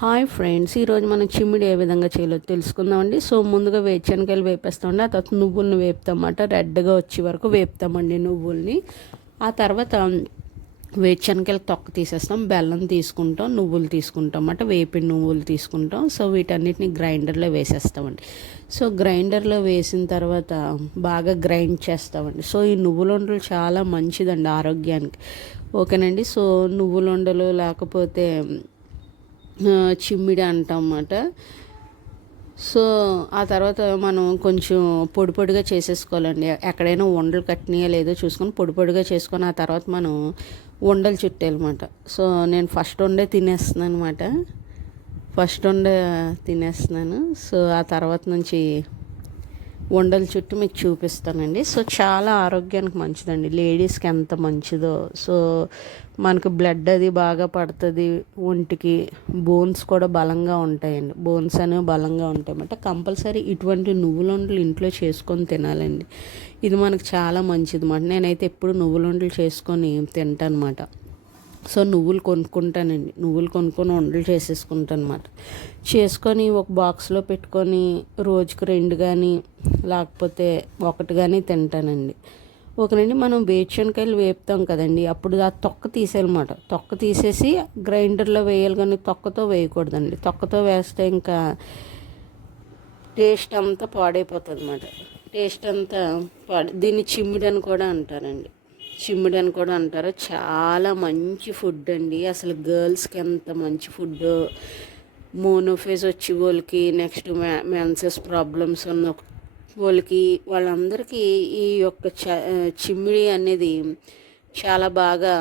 Hi friends ఈరోజు మనం చిమ్మిడి ఏ విధంగా చేయాలో తెలుసుకుందామండి. సో ముందుగా వేరుశనగకాయలు వేపేస్తామండి. ఆ తర్వాత నువ్వులను వేపుతామన్నమాట రెడ్గా వచ్చే వరకు వేపుతామండి నువ్వుల్ని. ఆ తర్వాత వేరుశనగకాయలు తొక్క తీసేస్తాం. బెల్లం తీసుకుంటాం. నువ్వులు తీసుకుంటాం అన్నమాట వేపిన నువ్వులు తీసుకుంటాం. సో వీటన్నిటిని గ్రైండర్లో వేసేస్తామండి. సో గ్రైండర్లో వేసిన తర్వాత బాగా గ్రైండ్ చేస్తామండి. సో ఈ నువ్వుల ఉండలు చాలా మంచిదండి ఆరోగ్యానికి. ఓకేనండి? సో నువ్వుల వండలు లేకపోతే చిమ్మిడి అంటాం అన్నమాట సో ఆ తర్వాత మనం కొంచెం పొడి పొడిగా చేసేసుకోవాలండి. ఎక్కడైనా ఉండలు కట్టినాయో లేదో చూసుకొని పొడి పొడిగా చేసుకొని ఆ తర్వాత మనం ఉండలు చుట్టాలన్నమాట సో నేను ఫస్ట్ ఉండే తినేస్తున్నాను అనమాట ఫస్ట్ ఉండే తినేస్తున్నాను. సో ఆ తర్వాత నుంచి ఉండల చుట్టూ మీకు చూపిస్తానండి. సో చాలా ఆరోగ్యానికి మంచిదండి. లేడీస్కి ఎంత మంచిదో. సో మనకు బ్లడ్ అది బాగా పడుతుంది. ఒంటికి బోన్స్ కూడా బలంగా ఉంటాయండి. బోన్స్ అనేవి బలంగా ఉంటాయి అన్నమాట. కంపల్సరీ ఇటువంటి నువ్వులుండలు ఇంట్లో చేసుకొని తినాలండి. ఇది మనకు చాలా మంచిది అన్నమాట. నేనైతే ఎప్పుడు నువ్వులొండలు చేసుకొని తింటాను సో నువ్వులు కొనుక్కుంటానండి. నువ్వులు కొనుక్కొని వండలు చేసేసుకుంటాను అనమాట చేసుకొని ఒక బాక్స్లో పెట్టుకొని రోజుకు రెండు కానీ లేకపోతే ఒకటి కానీ తింటానండి. ఒకనండి మనం వేరుశనకాయలు వేపుతాం కదండి అప్పుడు ఆ తొక్క తీసేయాలన్నమాట. తొక్క తీసేసి గ్రైండర్లో వేయాలి కానీ తొక్కతో వేయకూడదండి. తొక్కతో వేస్తే ఇంకా టేస్ట్ అంతా పాడైపోతుంది అన్నమాట టేస్ట్ అంతా పాడు దీన్ని చిమ్మిడని కూడా అంటారండి. చిమ్మిడి అని కూడా అంటారు. చాలా మంచి ఫుడ్ అండి. అసలు గర్ల్స్కి ఎంత మంచి ఫుడ్ మోనోఫేస్ వచ్చి వాళ్ళకి నెక్స్ట్ మెన్సెస్ ప్రాబ్లమ్స్ ఉన్న వాళ్ళకి వాళ్ళందరికీ ఈ యొక్క చ చిమ్మిడి అనేది చాలా బాగా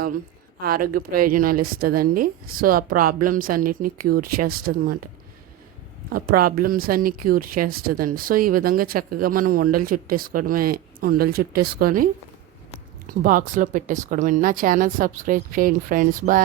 ఆరోగ్య ప్రయోజనాలు ఇస్తుందండి. సో ఆ ప్రాబ్లమ్స్ అన్నిటిని క్యూర్ చేస్తుంది అన్నమాట ఆ ప్రాబ్లమ్స్ అన్ని క్యూర్ చేస్తుందండి. సో ఈ విధంగా చక్కగా మనం ఉండలు చుట్టేసుకోవడమే ఉండలు చుట్టేసుకొని బాక్స్లో పెట్టేసుకోవడం నా ఛానల్ సబ్స్క్రైబ్ చేయండి ఫ్రెండ్స్ బాయ్